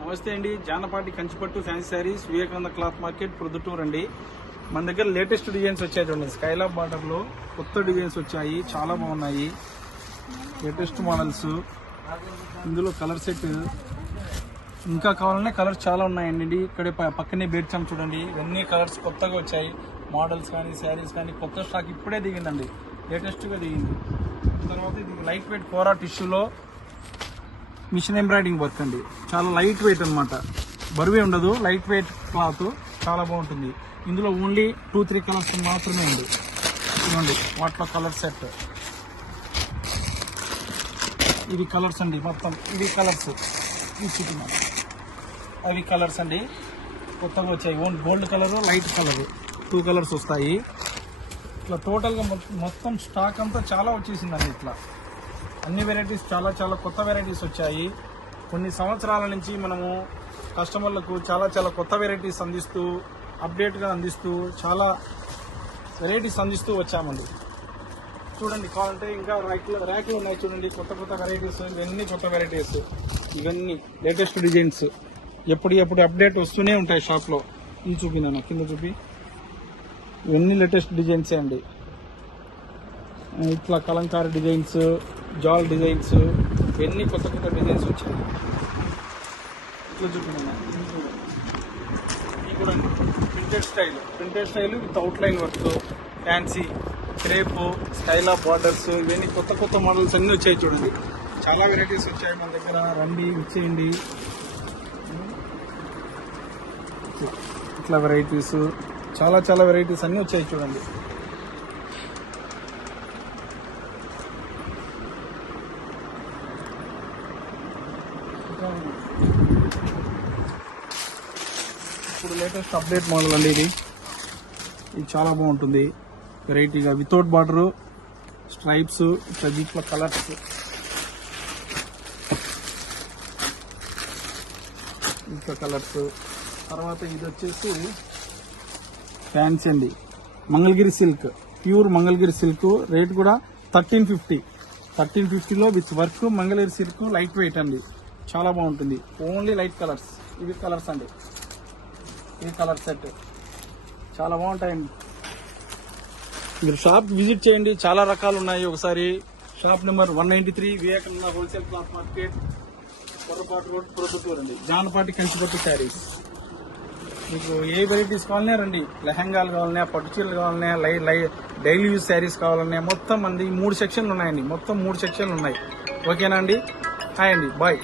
నమస్తే అండి, Janapati Kanchipattu fancy sarees, Vivekananda cloth market, Proddatur అండి. మన దగ్గర లేటెస్ట్ డిజైన్స్ వచ్చాయి చూడండి. స్కైలాబ్ బార్డర్ లో కొత్త డిజైన్స్ వచ్చాయి, చాలా బాగున్నాయి. లేటెస్ట్ మోడల్స్, ఇందులో కలర్ సెట్ ఇంకా కావాలనే కలర్స్ చాలా ఉన్నాయండి. ఇక్కడే పక్కనే బేడ్చాం చూడండి. ఇవన్నీ కలర్స్ కొత్తగా వచ్చాయి. మోడల్స్ కానీ శారీస్ కానీ కొత్త స్టాక్ ఇప్పుడే దిగిందండి, లేటెస్ట్గా దిగింది. తర్వాత ఇది లైట్ వెయిట్ కోరా టిష్యూలో మిషన్ ఎంబ్రాయిడింగ్ వర్క్ అండి. చాలా లైట్ వెయిట్ అనమాట, బరువే ఉండదు, లైట్ వెయిట్ క్లాత్, చాలా బాగుంటుంది. ఇందులో ఓన్లీ 2-3 కలర్స్ మాత్రమే ఉంది. ఇవ్వండి వాటిలో కలర్ సెట్. ఇవి కలర్స్ అండి, మొత్తం ఇవి కలర్స్, ఇవి చూపిస్తున్నాను. అవి కలర్స్ అండి, కొత్తగా వచ్చాయి. Only gold colour, light colour, 2 colours వస్తాయి. ఇట్లా టోటల్గా మొత్తం స్టాక్ అంతా చాలా వచ్చేసిందండి. ఇట్లా అన్ని వెరైటీస్, చాలా చాలా కొత్త వెరైటీస్ వచ్చాయి. కొన్ని సంవత్సరాల నుంచి మనము కస్టమర్లకు చాలా కొత్త వెరైటీస్ అందిస్తూ, అప్డేట్గా అందిస్తూ, చాలా వెరైటీస్ అందిస్తూ వచ్చామండి. చూడండి, కావాలంటే ఇంకా ర్యాక్లు ఉన్నాయి చూడండి. కొత్త వెరైటీస్, ఇవన్నీ కొత్త వెరైటీస్, ఇవన్నీ లేటెస్ట్ డిజైన్స్. ఎప్పుడు అప్డేట్ వస్తూనే ఉంటాయి షాప్లో. ఇవి చూపినా, కింద చూపి, ఇవన్నీ లేటెస్ట్ డిజైన్సే అండి. ఇట్లా కలంకారీ డిజైన్స్, జాల్ డిజైన్స్, ఇవన్నీ కొత్త డిజైన్స్ వచ్చాయి. ఇట్లా చూపినా, ఇది కూడా printed style with outline work, fancy crepe, Skylab borders, ఇవన్నీ కొత్త మోడల్స్ అన్నీ వచ్చాయి చూడండి. చాలా వెరైటీస్ వచ్చాయి మన దగ్గర. రండి, ఇచ్చేయండి. ఇట్లా వెరైటీస్, చాలా వెరైటీస్ అన్నీ వచ్చాయి చూడండి. ఇప్పుడు లేటెస్ట్ అప్డేట్ మోడల్ అండి. ఇది చాలా బాగుంటుంది. వెరైటీగా వితౌట్ బార్డర్, స్ట్రైప్స్, ఇట్లా దీంట్లో కలర్స్, ఇట్లా కలర్స్. తర్వాత ఇది వచ్చేసి ఫ్యాన్సీ అండి, Mangalagiri silk, pure Mangalagiri silk. Rate కూడా 1350లో with work. Mangalagiri silk light weight అండి, చాలా బాగుంటుంది. ఓన్లీ లైట్ కలర్స్, ఇవి కలర్స్ అండి. ఈ కలర్ సెట్ చాలా బాగుంటాయండి. మీరు షాప్ విజిట్ చేయండి, చాలా రకాలు ఉన్నాయి. ఒకసారి shop number 193, Vivekananda wholesale cloth market, పొరపాటు రోడ్, ప్రొద్దుటూరు అండి. జానపాటి కంచిపట్టు శారీస్. మీకు ఏ వెరైటీస్ కావాలనే రండి. లెహంగాలు కావాలన్నా, పట్టు చీరలు కావాలన్నా, డైలీ యూజ్ శారీస్ కావాలన్నా, మొత్తం మంది 3 సెక్షన్లు ఉన్నాయండి. మొత్తం 3 సెక్షన్లు ఉన్నాయి. ఓకేనా అండి? హాయ్ అండి, బాయ్.